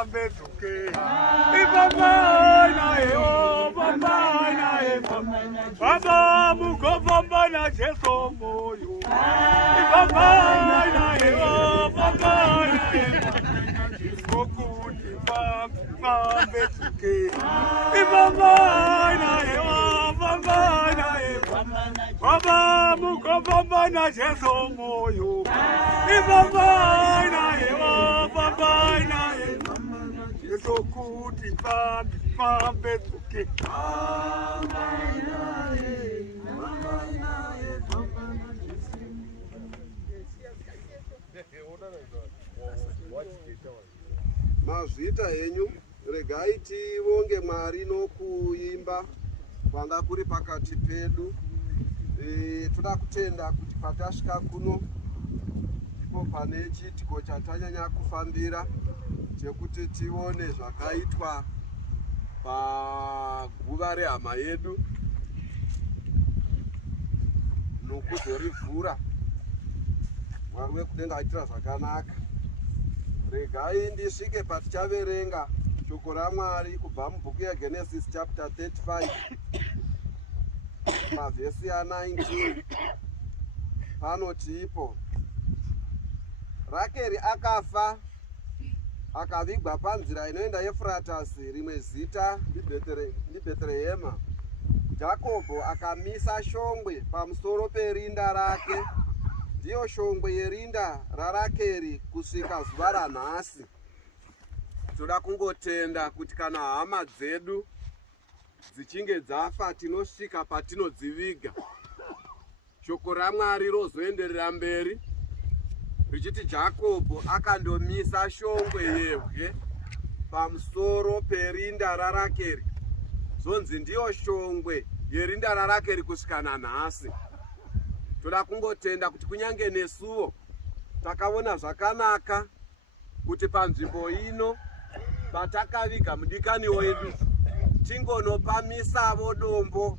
pambezuke ipambana eo pambana eo baba mukopambana Jesu moyo ipambana eo pambana eo kuti pambezuke ipambana eo pambana eo baba mukopambana Jesu moyo ipambana eo pambana eo sokuti pambezuke mazvita henyu regai tivonge Mwari nokuimba kwanga kuri pakati pedu. Toda kutenda kuti patasvika kuno ndipo pane chiitiko chatanyanya kufambira chekuti tione zvakaitwa paguva rehama yedu nokuzorivhura. Mwari wekudenga aitira zvakanaka. Regai ndisvike patichaverenga shoko raMwari kubva mubhuku yaGenesis chapter 35 mavhesi ya19. Panoti ipo Rakeri akafa akavigwa panzira inoenda Efuratasi, rimwe zita ndiBheterehema. Jakobho akamisa shongwe pamusoro perinda rake, ndiyo shongwe yerinda raRakeri kusvika zuva ranhasi. Toda kungotenda kuti kana hama dzedu dzichinge dzafa tinosvika patinodziviga. Shoko raMwari rozoenderera mberi richiti Jakobho akandomisa shongwe yebwe pamusoro perinda raRakeri. Zonzi ndiyo shongwe yerinda raRakeri kusvika nanhasi. Toda kungotenda kuti kunyange nesuwo takaona zvakanaka kuti panzvimbo ino patakaviga mudikani wedu tingonopamisavo dombo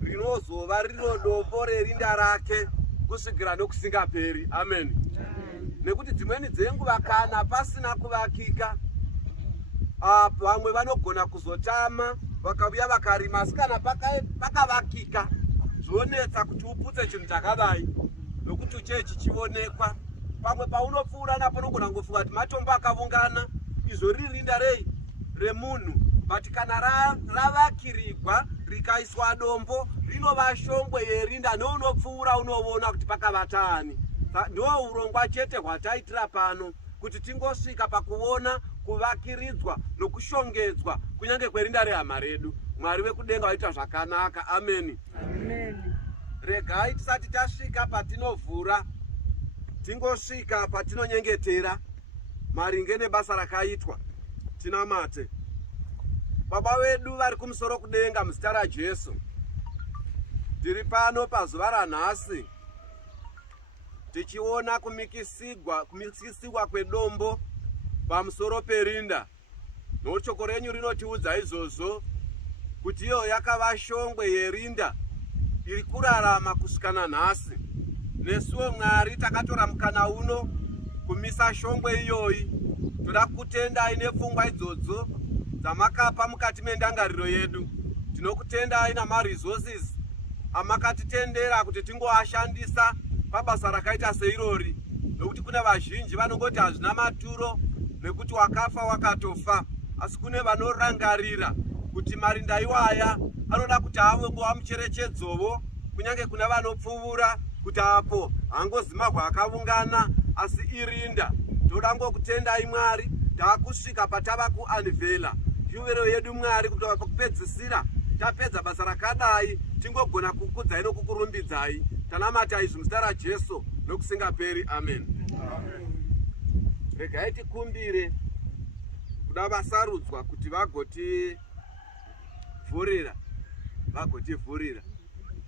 rinozova riro dombo rerinda rake kusvikira nokusingaperi. Amen. Nekuti dzimweni dzenguva kana pasina kuvakika, vamwe vanogona kuzotama vakauya vakarima, asi kana pakavakika zvonetsa kuti uputse chinhu chakadai nokuti uche chichionekwa. Pamwe paunopfuura napo unogona kungofunga kuti matombo akaungana, izvo riri rinda remunhu. But kana ravakirigwa rikaiswa dombo rinova shongwe yerinda, neunopfuura unoona kuti pakavatani. Ndo urongwa chete hwataitira pano, kuti tingosvika pakuona kuvakiridzwa nokushongedzwa kunyange kwerinda rehama redu. Mwari wekudenga waita zvakanaka. Amen. Amen. Regai tisati tasvika patinovhura tingosvika patinonyengetera maringe nebasa rakaitwa. Tinamate. Baba wedu vari kumusoro kudenga, muzita raJesu, tiri pano pazuva ranhasi tichiona kumikisiwa kwedombo pamusoro perinda. Nokuti shoko renyu rinotiudza izvozvo kuti iyo yakava shongwe yerinda iri kurarama kusvika nanhasi. Nesuwo Mwari takatora mukana uno kumisa shongwe iyoyi. Toda kutendai nepfungwa idzodzo dzamakapa mukati mendangariro yedu. Tinokutendai namaresources amakatitendera kuti tingoashandisa pabasa rakaita seirori, nokuti kune vazhinji vanongoti hazvina maturo nekuti wakafa wakatofa. Asi kune vanorangarira kuti marinda iwaya anoda kuti ave nguva mucherechedzovo kunyange kuna vanopfuura, kuti apo hangozimagwa akaungana asi irinda. Toda ngokutendai Mwari, takusvika patava kuunveila yuvero yedu Mwari, kuti pakupedzisira tapedza basa rakadai tingogona kukudzai nokukurumbidzai. Tanamata izvi muzita raJesu nokusingaperi. Amen. Regai tikumbire kuda vasarudzwa kuti vagotivhurira.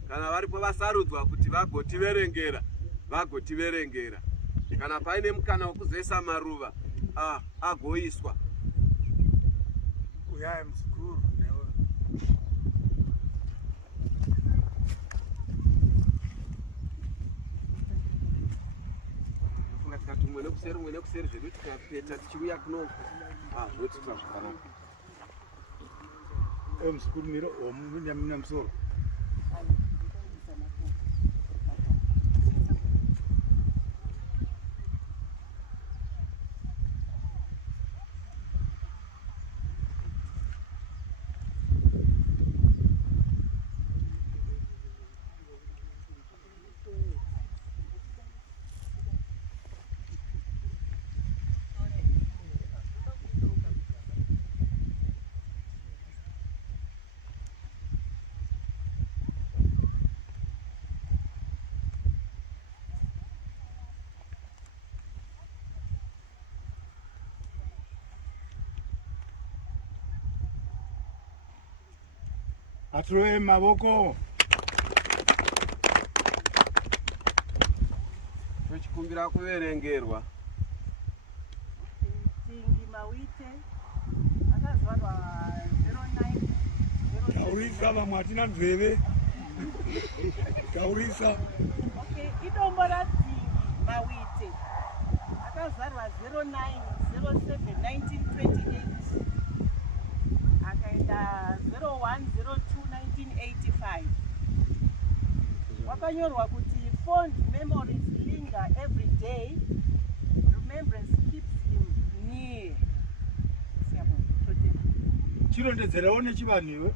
Kana varipo vasarudzwa kuti vagotiverengera. Kana paine mukana wekuzoisa maruva agoiswa. Uyai muzukuru. tikati mwe nekuseri zvedu tikapeta tichiuya kuno zvotiitira zvakanaka. Muskurumiro omuna musoro. Atroe maboko. Tochikumbira kuverengerwa. Dzingi Mawite akazvarwa 09. Taurisa vamwe hatina nzeve. Taurisa. Okay, idombo raDzingi Mawite akazvarwa 09/07/1928 akaenda 01/02/1985. Wakanyorwa kuti fond memories linger every day, remembrance keeps him near. Chirondedzerawo nechivanhuwe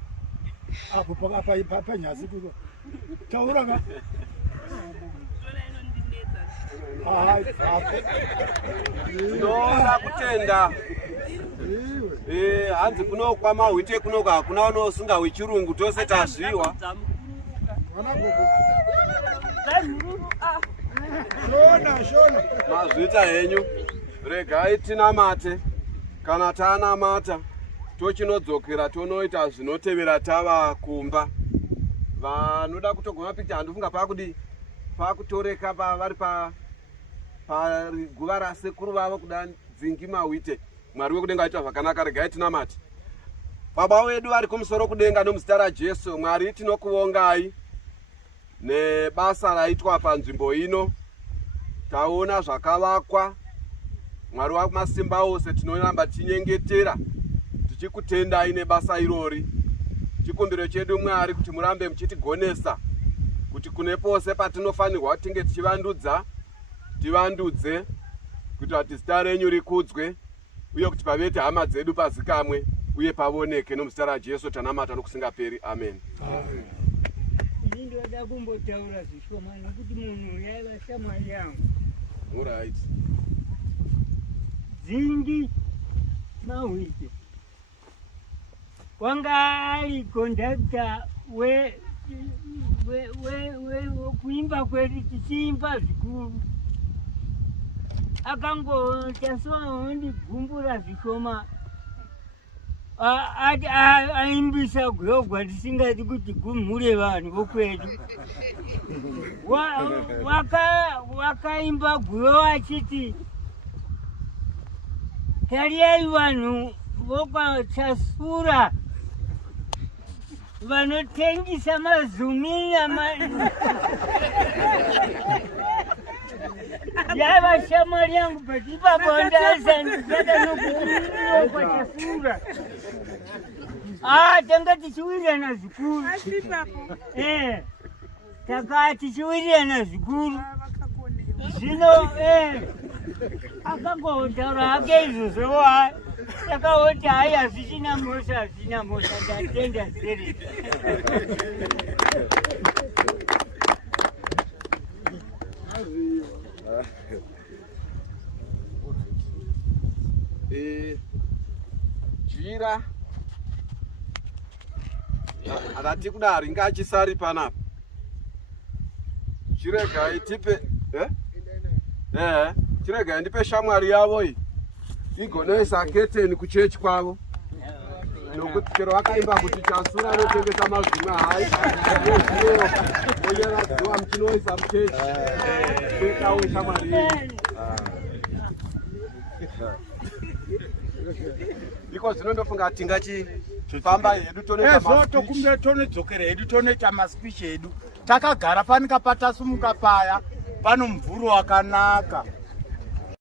apo panyasi kuzo. Taura ka. Tinoda kutenda. Hanzi kuno kwaMawite kuno hakuna unosunga wechirungu tose tazviwa. Shona. Mazvita henyu. Regai tinamate. Kana tanamata tochinodzokera tonoita zvinotevera tava kumba. Vanoda kutogona picture handifunga pakutoreka vari guva rasekuru vavo kuda Dzingi Mawite. Mwari wekudenga aita zvakanaka. Regai tinamate. Baba wedu vari kumusoro kudenga nomuzita raJesu, Mwari tinokuvongai nebasa raitwa panzvimbo ino. Taona zvakavakwa. Mwari wamasimba ose tinoramba tinyengetera tichikutendai nebasa irori. Chikumbiro chedu Mwari kuti murambe muchitigonesa kuti kune pose patinofanirwa tinge tichivandudza tivandudze kuitira kuti zita renyu rikudzwe uye kuti pavete hama dzedu pazikamwe uye pavoneke nomuzita raJesu tanamata nokusingaperi. Amen. Ini ndoda kumbotaura zvishoma nekuti munhu yaiva shamwari yangu. Alright. Dzingi Mawite wanga ari kondakta kuimba kwedu tichiimba zvikuru. Akangotasondigumburira zvishoma aimbisa gwegwa tisingati kuti gumhure vanhu vokwedu. Wakaimba gwiyo achiti tariyai vanhu vokwachasura vanotengesa mazumini yaiva shamwari yangu but ipapo ndasandisaka nokuumiwa kwachasura. Tanga tichiwirirana zvikuru. Taka tichiwirirana zvikuru. Zvino akangotaura hake izvozvo takauti hai hazvichina mhosva ndatenda seri. Jira akati kudari ngachisari panapa. Chirega itipe chirega ndipe shamwari yavo iyi igonoisa keteni kuchechi kwavo nokuti chero vakaimba kuti chasura anotengesa mazumwe hai oyeradziwa muchinoisa muchechi pekawo shamwari iyi. Iko zvinondofunga tingachifamba hedu tokumbe tonedzokera hedu tonoita maspichi edu takagara panika patasumuka paya pano mvuro wakanaka